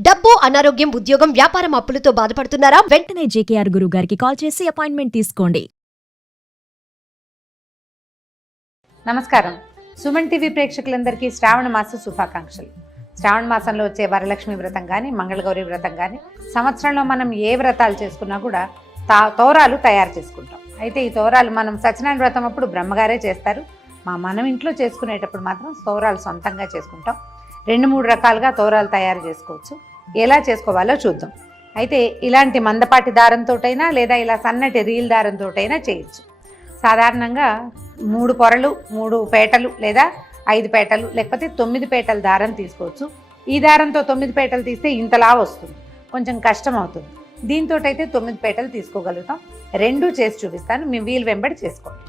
డబ్బు, అనారోగ్యం, ఉద్యోగం, వ్యాపారం అప్పులతో బాధపడుతున్నారా? వెంటనే జేకేఆర్ గురువు గారికి కాల్ చేసి అపాయింట్మెంట్ తీసుకోండి. నమస్కారం. సుమన్ టీవీ ప్రేక్షకులందరికీ శ్రావణ మాస శుభాకాంక్షలు. శ్రావణ మాసంలో వచ్చే వరలక్ష్మి వ్రతం కానీ, మంగళగౌరి వ్రతం కానీ, సంవత్సరంలో మనం ఏ వ్రతాలు చేసుకున్నా కూడా తోరాలు తయారు చేసుకుంటాం. అయితే ఈ తోరాలు మనం సత్యనారాయణ వ్రతం అప్పుడు బ్రహ్మగారే చేస్తారు. మనం ఇంట్లో చేసుకునేటప్పుడు మాత్రం తోరాలు సొంతంగా చేసుకుంటాం. 2-3 రకాలుగా తోరాలు తయారు చేసుకోవచ్చు. ఎలా చేసుకోవాలో చూద్దాం. అయితే ఇలాంటి మందపాటి దారంతోటైనా లేదా ఇలా సన్నటి రీల్ దారంతోటైనా చేయొచ్చు. సాధారణంగా 3 పొరలు, 3 పేటలు లేదా 5 పేటలు లేకపోతే 9 పేటల దారం తీసుకోవచ్చు. ఈ దారంతో 9 పేటలు తీస్తే ఇంతలా వస్తుంది, కొంచెం కష్టం అవుతుంది. దీంతో అయితే 9 పేటలు తీసుకోగలుగుతాం. 2 చేసి చూపిస్తాను, మీ వీలు వెంబడి చేసుకోండి.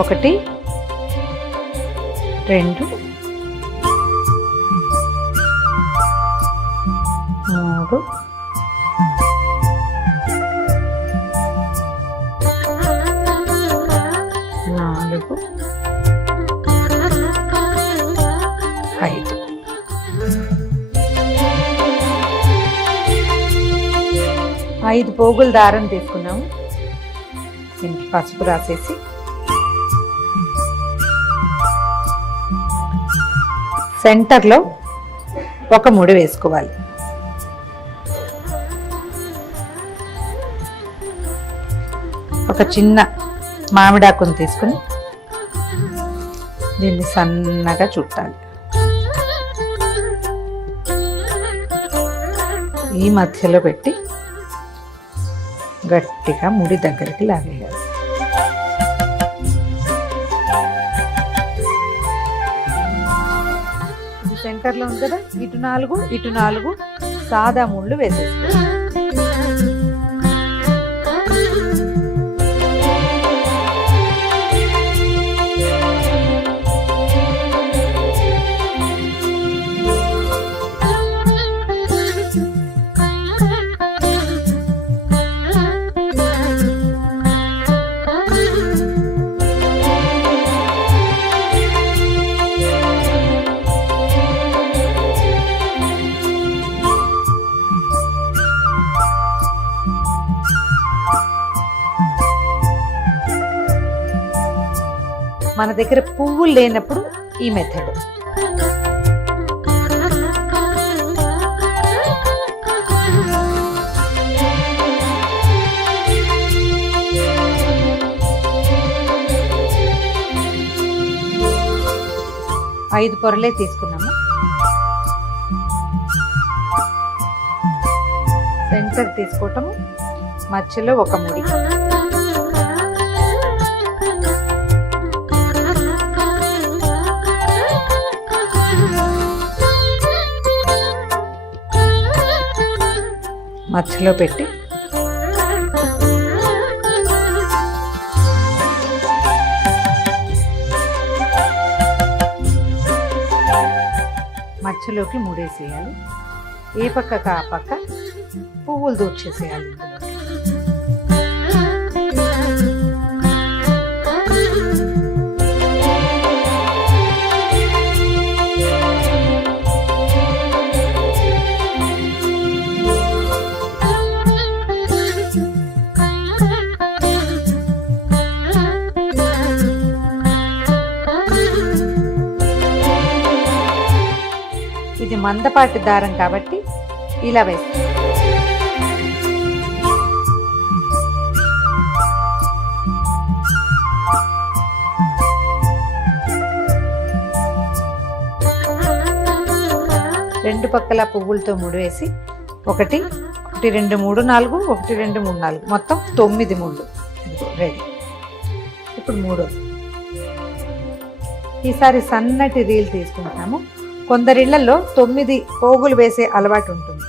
ఒకటి, 2, 3, 4, 5. 5 పోగుల దారం తీసుకున్నాము. దీనికి పసుపు రాసేసి సెంటర్లో ఒక ముడి వేసుకోవాలి. ఒక చిన్న మామిడాకుని తీసుకుని దీన్ని సన్నగా చుట్టాలి. ఈ మధ్యలో పెట్టి గట్టిగా ముడి దగ్గరికి లాగేయాలి. సెంటర్లో ఉంది కదా, ఇటు 4 సాదా ముళ్ళు వేసేసుకోవాలి. మన దగ్గర పువ్వులు లేనప్పుడు ఈ మెథడ్. ఐదు పొరలే తీసుకున్నాము. సెంటర్ తీసుకోవటము, మధ్యలో ఒక ముడి. మధ్యలో పెట్టి మధ్యలోకి ముడేసేయాలి. ఏ పక్కకు ఆ పక్క పువ్వులు దూర్చేసేయాలి. ఇది మందపాటి దారం కాబట్టి ఇలా వేస్తాం. రెండు పక్కల పువ్వులతో ముడివేసి 1 2 3 4 1 2 3 4 మొత్తం 9 ముళ్ళు రెడీ. ఇప్పుడు 3. ఈసారి సన్నటి రీల్ తీసుకుంటాము. కొందరిళ్లలో 9 పోగులు వేసే అలవాటు ఉంటుంది.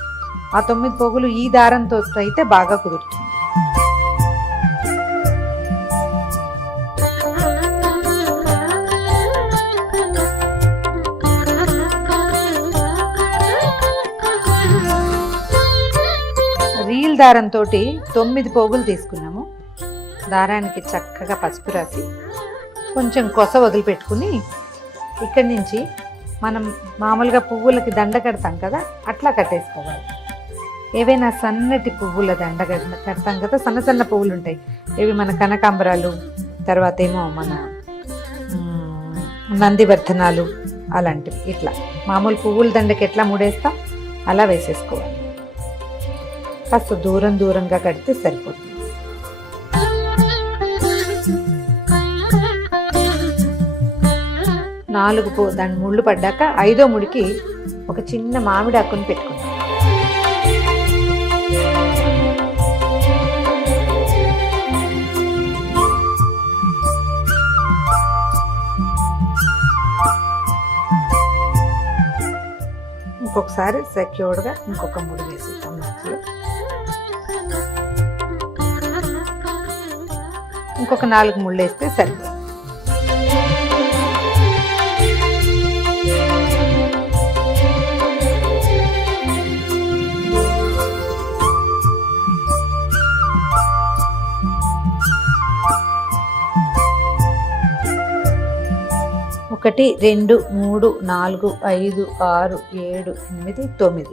ఆ 9 పోగులు ఈ దారంతో అయితే బాగా కుదురుతుంది. రీల్ దారంతో 9 పోగులు తీసుకున్నాము. దారానికి చక్కగా పసుపు రాసి కొంచెం కొస వదిలిపెట్టుకుని ఇక్కడి నుంచి మనం మామూలుగా పువ్వులకి దండ కడతాం కదా, అట్లా కట్టేసుకోవాలి. ఏవైనా సన్నటి పువ్వుల దండ కడతాం కదా, సన్న సన్న పువ్వులు ఉంటాయి, ఇవి మన కనకాంబరాలు, తర్వాత ఏమో మన నందివర్ధనాలు అలాంటివి. ఇట్లా మామూలు పువ్వుల దండకి ఎట్లా ముడేస్తాం అలా వేసేసుకోవాలి. కాస్త దూరంగా కడితే సరిపోతుంది. దాని ముళ్ళు పడ్డాక 5వ ముడికి ఒక చిన్న మామిడి ఆకుని పెట్టుకుంటాం. ఇంకొకసారి సెక్యూర్డ్గా ఇంకొక ముడి వేసేద్దాం. ఇంకొక 4 ముళ్ళు వేస్తే సరిపోతుంది. ఒకటి 2 3 4 5 6 7 8 9.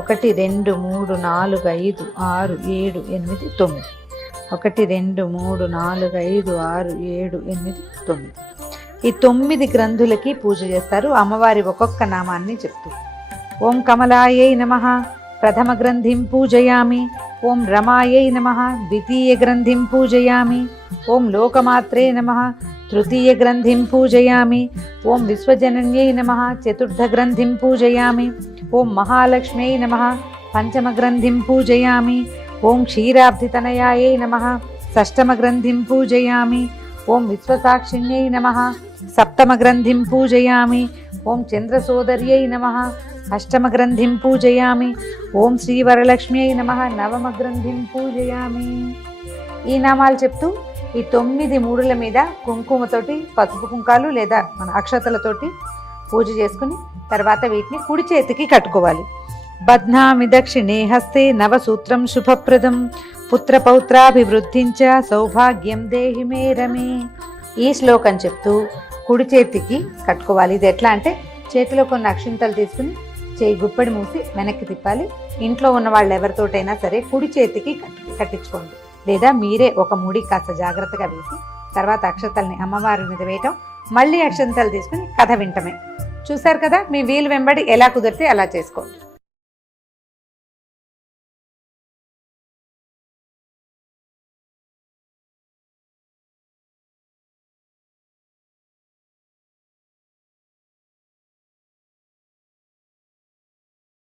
1 2 3 4 5 6 7 8 9. 1 2 3 4 5 6 7 8 9. ఈ 9 గ్రంథులకి పూజ చేస్తారు. అమ్మవారి ఒక్కొక్క నామాన్ని చెప్తూ ఓం కమలాయై నమః ప్రథమ గ్రంథిం పూజయామి, ఓం రమాయై నమః ద్వితీయ గ్రంథిం పూజయామి, ఓం లోకమాత్రే నమః తృతీయ గ్రంథిం పూజయామి, ఓం విశ్వజనన్యై నమః చతుర్థ గ్రంథిం పూజయామి, ఓం మహాలక్ష్మ్యై నమః పంచమ గ్రంథిం పూజయామి, ఓం క్షీరాబ్ధితనయాయై నమః షష్టమ గ్రంథిం పూజయామి, ఓం విశ్వసాక్షిణ్యై నమః సప్తమ గ్రంథిం పూజయామి, ఓం చంద్రసోదర్యై నమః అష్టమ గ్రంథిం పూజయామి, ఓం శ్రీవరలక్ష్మ్యై నమః నవమ గ్రంథిం పూజయామి. ఈ నామాలు చెప్తూ ఈ 9 మూడుల మీద కుంకుమతోటి, పసుపు కుంకాలు లేదా మన అక్షతలతోటి పూజ చేసుకుని తర్వాత వీటిని కుడి చేతికి కట్టుకోవాలి. బధ్నామి దక్షిణే హస్తే నవసూత్రం శుభప్రదం పుత్రపౌత్రాభివృద్ధించ సౌభాగ్యం దేహి మే రమే. ఈ శ్లోకం చెప్తూ కుడి చేతికి కట్టుకోవాలి. ఇది ఎట్లా అంటే చేతిలో కొన్ని అక్షింతలు తీసుకుని చేయి గుప్పడి మూసి వెనక్కి తిప్పాలి. ఇంట్లో ఉన్న వాళ్ళు ఎవరితోటైనా సరే కుడి చేతికి కట్టించుకోండి, లేదా మీరే ఒక ముడి కాస్త జాగ్రత్తగా వేసి తర్వాత అక్షతల్ని అమ్మవారి మీద వేయటం, మళ్ళీ అక్షంతలు తీసుకుని కథ వింటమే. చూశారు కదా, మీ వీలు వెంబడి ఎలా కుదిరితే అలా చేసుకోండి.